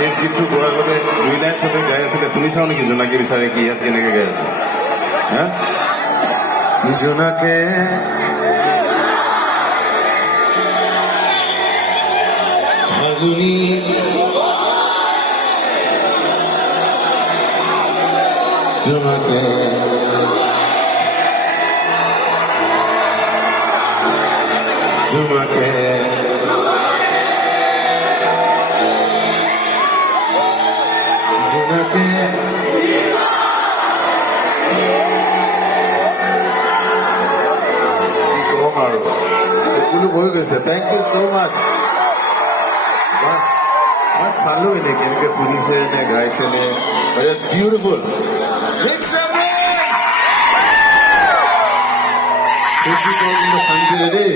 নেক্সট গীতটো গোৱাৰ আগতে দুই লাইন চবে গাই আছিলে, শুনি চাওঁ নেকি জোনাকী বিচাৰে কি ইয়াত কেনেকে গাই আছে? হা? জোনাকে ফাগুনি জোনাকে জোনাকে জোনাকে কম আৰু সকলো বহি গৈছে। Thank you so' much. মই চালো এনে কেনেকে শুনিছে নে গাইছে নে, ইটছ বিউটিফুল। দেই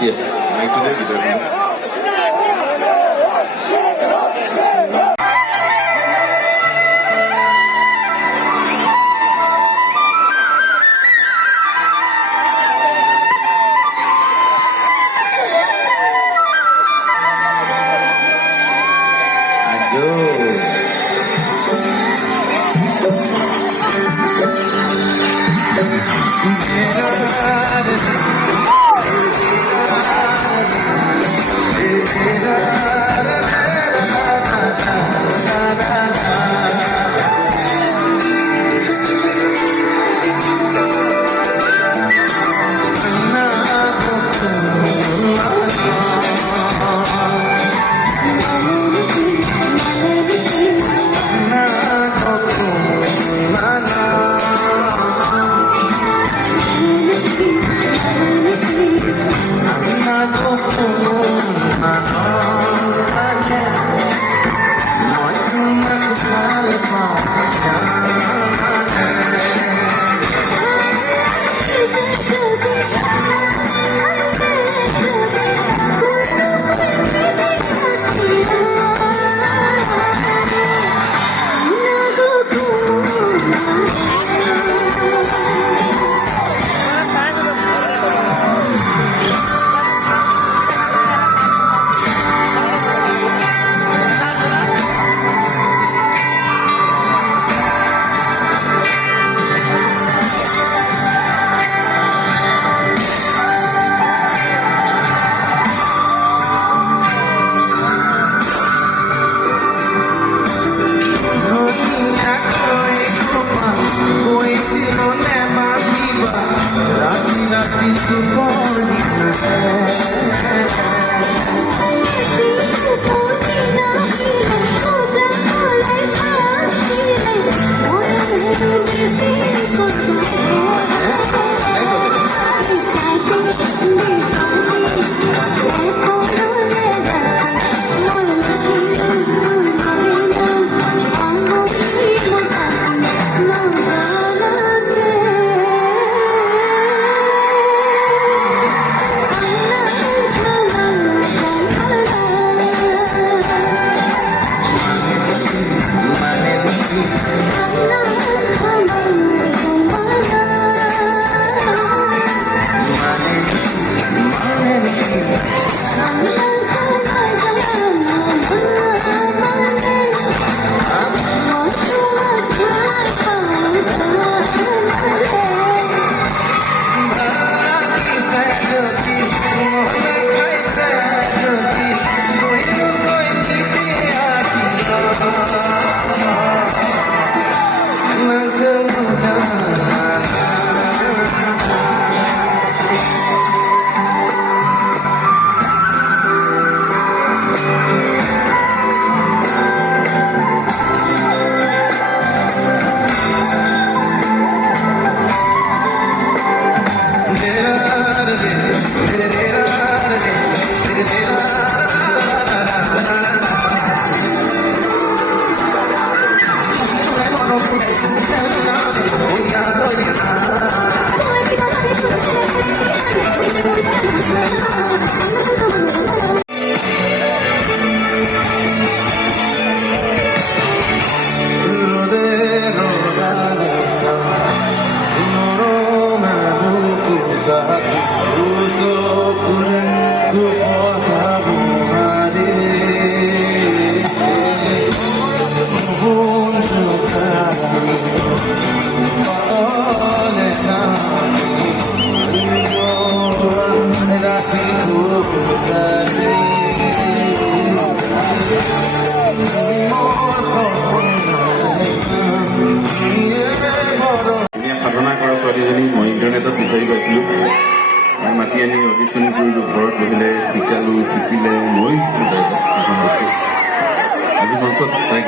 দিয়া মাইকটো দে গীটাৰ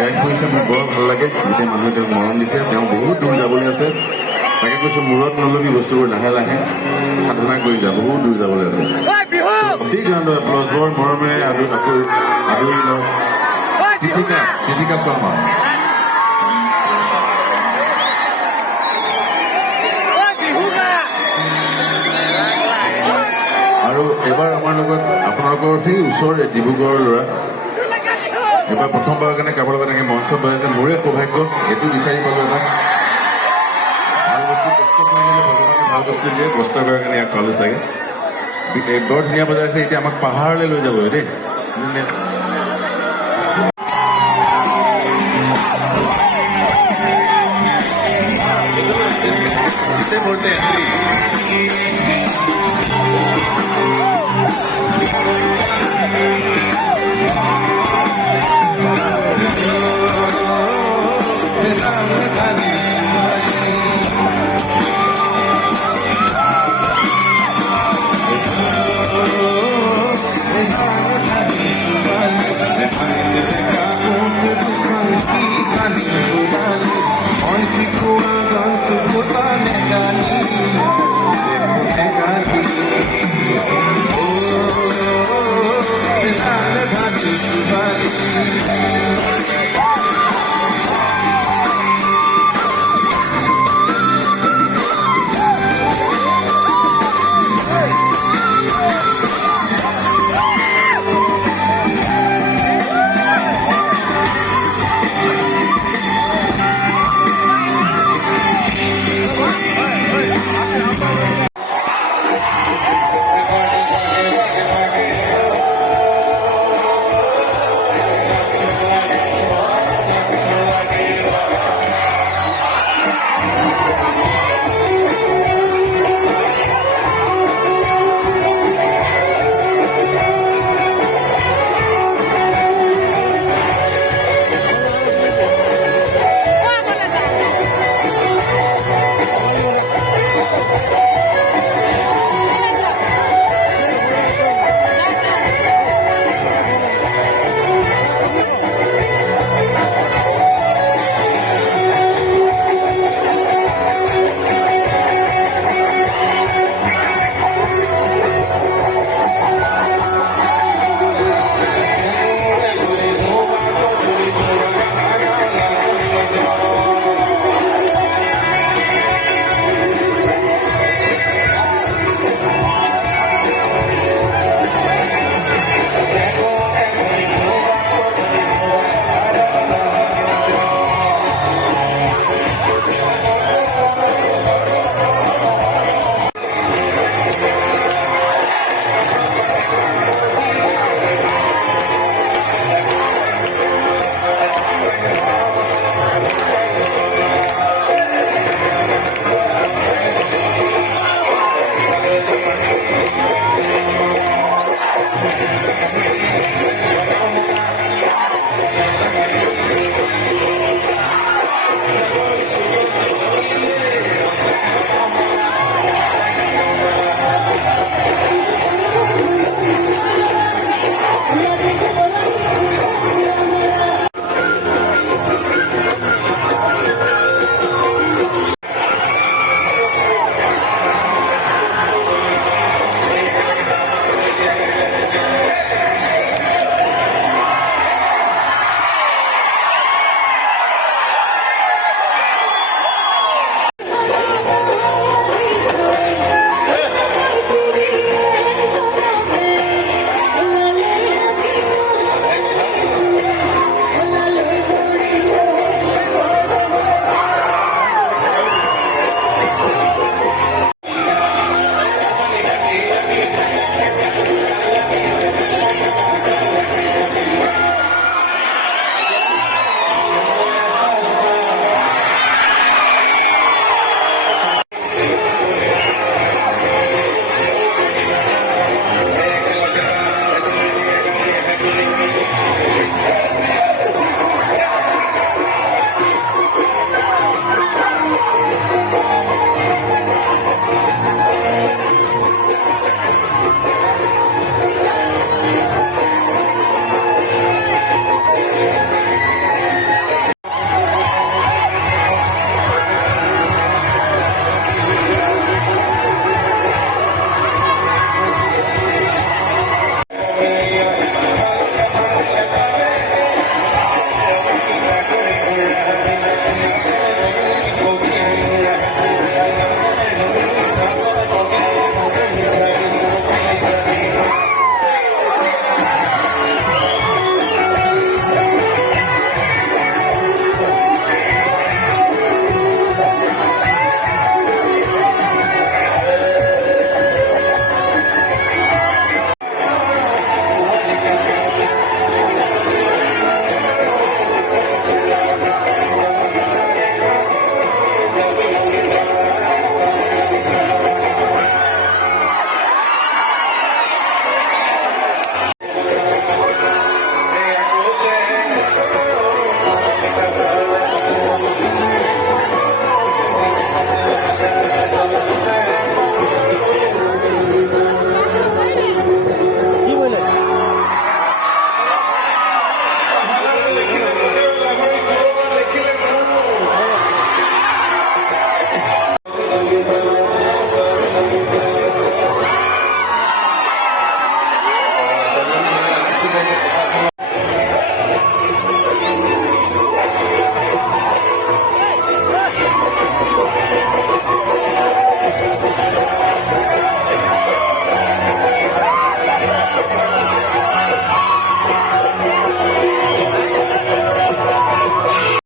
গাই ফুৰিছে, মোৰ বৰ ভাল লাগে যেতিয়া মানুহে তেওঁক মৰম দিছে। তেওঁ বহুত দূৰ যাবলৈ আছে, তাকে কৈছোঁ মূৰত নলবি বস্তুবোৰ, লাহে লাহে সাধনা কৰি যা, বহুত দূৰ যাবলৈ আছে। বিগ ৰাউণ্ড অফ এপ্লজ, বৰ মৰমেৰে আদৰি লওক তিতিকা শৰ্মা। আৰু এবাৰ আমাৰ লগত আপোনালোকৰ সেই ওচৰৰে ডিব্ৰুগড়ৰ ল'ৰা, এবাৰ প্ৰথমবাৰৰ কাৰণে কাৰোবাৰ লগত এনেকৈ মঞ্চত বজাইছে, মোৰে সৌভাগ্য, এইটো বিচাৰি পালোঁ। এটা ভাল বস্তু কষ্ট কৰিলে ভগৱানে ভাল বস্তু দিয়ে, কষ্ট কৰাৰ কাৰণে ইয়াক পালোঁ চাগে। বৰ ধুনীয়া বজাইছে, এতিয়া আমাক পাহাৰলৈ লৈ যাব দেই।